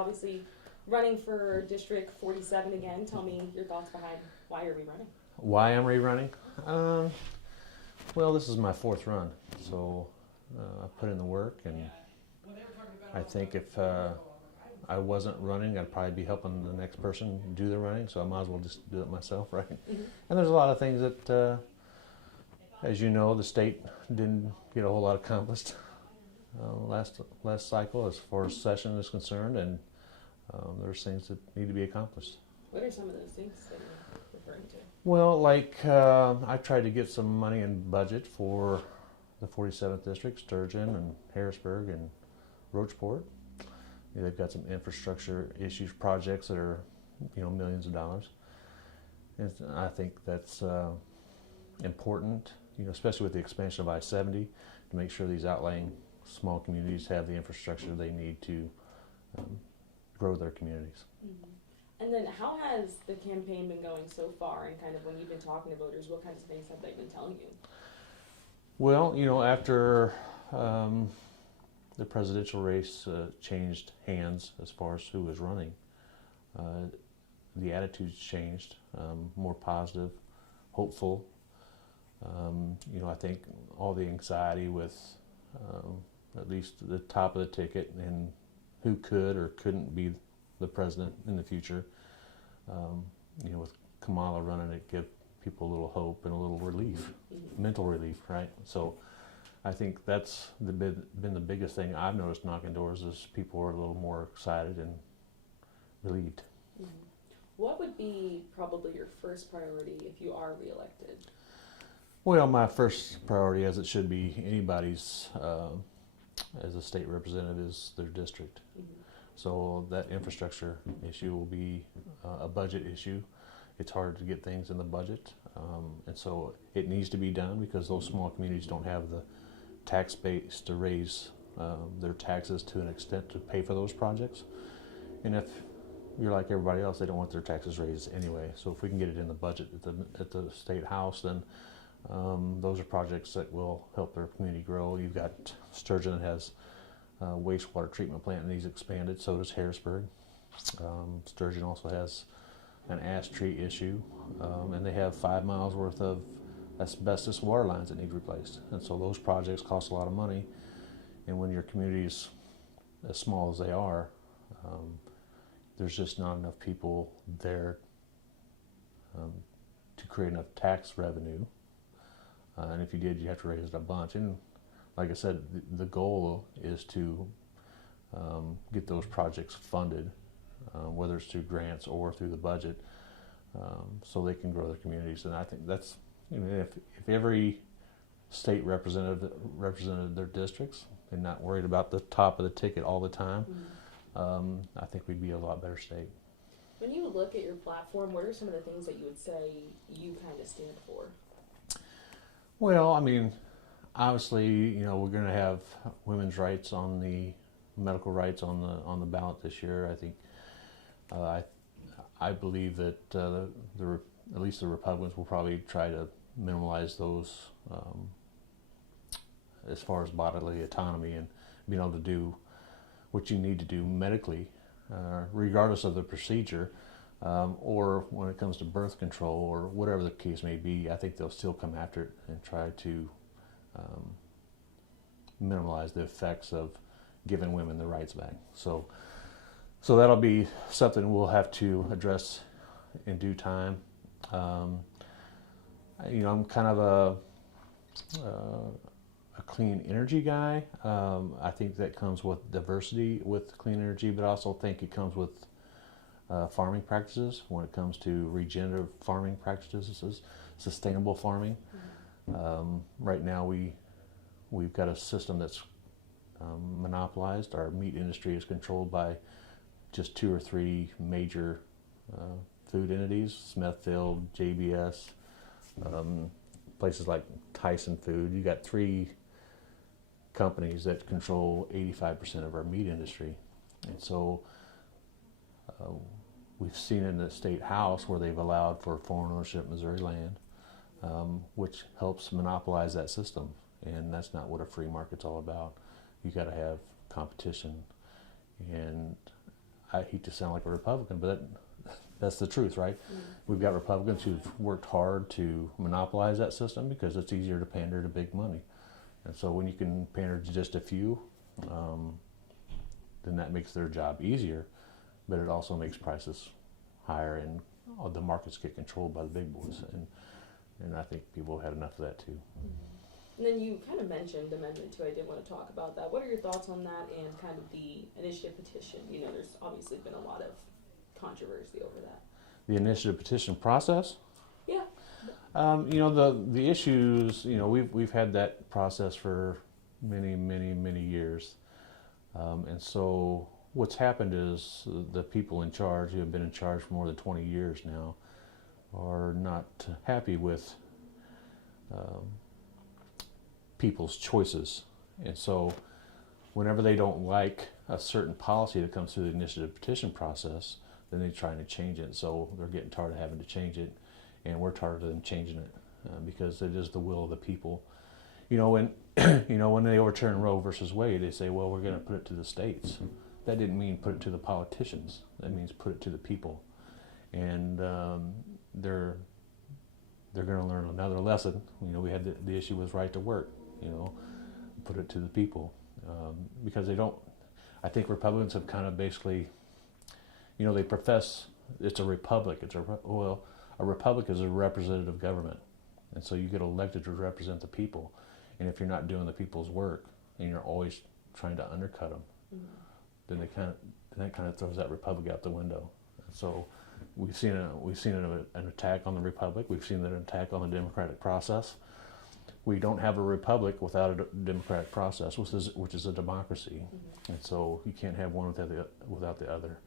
obviously running for District 47 again. Tell me your thoughts behind why you're rerunning. Why I'm rerunning? Well, this is my fourth run, so I put in the work, and I think if I wasn't running, I'd probably be helping the next person do the running, so I might as well just do it myself, right? Mm-hmm. And there's a lot of things that, as you know, the state didn't get a whole lot accomplished last cycle as far as session is concerned, and there's things that need to be accomplished. What are some of those things that you're referring to? Well, like I tried to get some money in budget for the 47th district, Sturgeon and Harrisburg and Roachport. They've got some infrastructure issues, projects that are, millions of dollars. And I think that's important, especially with the expansion of I-70, to make sure these outlying small communities have the infrastructure they need to grow their communities. Mm-hmm. And then how has the campaign been going so far, and kind of when you've been talking to voters, what kinds of things have they been telling you? Well, after the presidential race changed hands as far as who was running, the attitudes changed, more positive, hopeful. I think all the anxiety with at least the top of the ticket and who could or couldn't be the president in the future, with Kamala running it, give people a little hope and a little relief, mental relief, right? So I think that's been the biggest thing I've noticed knocking doors is people are a little more excited and relieved. Mm-hmm. What would be probably your first priority if you are reelected? Well, my first priority, as it should be anybody's, as a state representative, is their district. Mm-hmm. So that infrastructure issue will be a budget issue. It's hard to get things in the budget, and so it needs to be done because those small communities don't have the tax base to raise their taxes to an extent to pay for those projects. And if you're like everybody else, they don't want their taxes raised anyway. So if we can get it in the budget at the state house, then those are projects that will help their community grow. You've got Sturgeon that has wastewater treatment plant needs expanded, so does Harrisburg. Sturgeon also has an ash tree issue, and they have 5 miles worth of asbestos water lines that need replaced. And so those projects cost a lot of money, and when your community is as small as they are, there's just not enough people there to create enough tax revenue. And if you did, you have to raise it a bunch. And like I said, the goal is to get those projects funded, whether it's through grants or through the budget, so they can grow their communities. And I think that's, if every state representative represented their districts and not worried about the top of the ticket all the time, I think we'd be a lot better state. When you look at your platform, what are some of the things that you would say you kind of stand for? Well, obviously, we're going to have women's rights on the medical rights on the ballot this year. I think I believe that at least the Republicans will probably try to minimize those as far as bodily autonomy and being able to do what you need to do medically, regardless of the procedure, or when it comes to birth control or whatever the case may be. I think they'll still come after it and try to minimize the effects of giving women the rights back. So that'll be something we'll have to address in due time. I'm kind of a clean energy guy. I think that comes with diversity with clean energy, but I also think it comes with farming practices when it comes to regenerative farming practices, sustainable farming. Right now we've got a system that's monopolized. Our meat industry is controlled by just 2 or 3 major food entities: Smithfield, JBS, places like Tyson Food. You got 3 companies that control 85% of our meat industry. And so we've seen in the state house where they've allowed for foreign ownership Missouri land, which helps monopolize that system. And that's not what a free market's all about. You got to have competition. And I hate to sound like a Republican, but that's the truth, right? We've got Republicans who've worked hard to monopolize that system because it's easier to pander to big money. And so when you can pander to just a few, then that makes their job easier, but it also makes prices higher, and the markets get controlled by the big boys. And I think people have had enough of that too. And then you kind of mentioned Amendment 2. I did want to talk about that. What are your thoughts on that and kind of the initiative petition? You know, there's obviously been a lot of controversy over that. The initiative petition process? Yeah. You know, the issues, you know, we've had that process for many years. And so what's happened is the people in charge, who have been in charge for more than 20 years now, are not happy with people's choices. And so whenever they don't like a certain policy that comes through the initiative petition process, then they're trying to change it. So they're getting tired of having to change it, and we're tired of them changing it because it is the will of the people. You know, when when they overturn Roe versus Wade, they say, well, we're going to put it to the states. That didn't mean put it to the politicians. That means put it to the people. And they're going to learn another lesson. You know, we had the issue with right to work. You know, put it to the people because they don't. I think Republicans have kind of basically, you know, they profess it's a republic. A republic is a representative government, and so you get elected to represent the people. And if you're not doing the people's work and you're always trying to undercut them, then that kind of throws that republic out the window. And so we've seen an attack on the republic. We've seen an attack on the democratic process. We don't have a republic without a democratic process, which is a democracy. And so you can't have one without the other.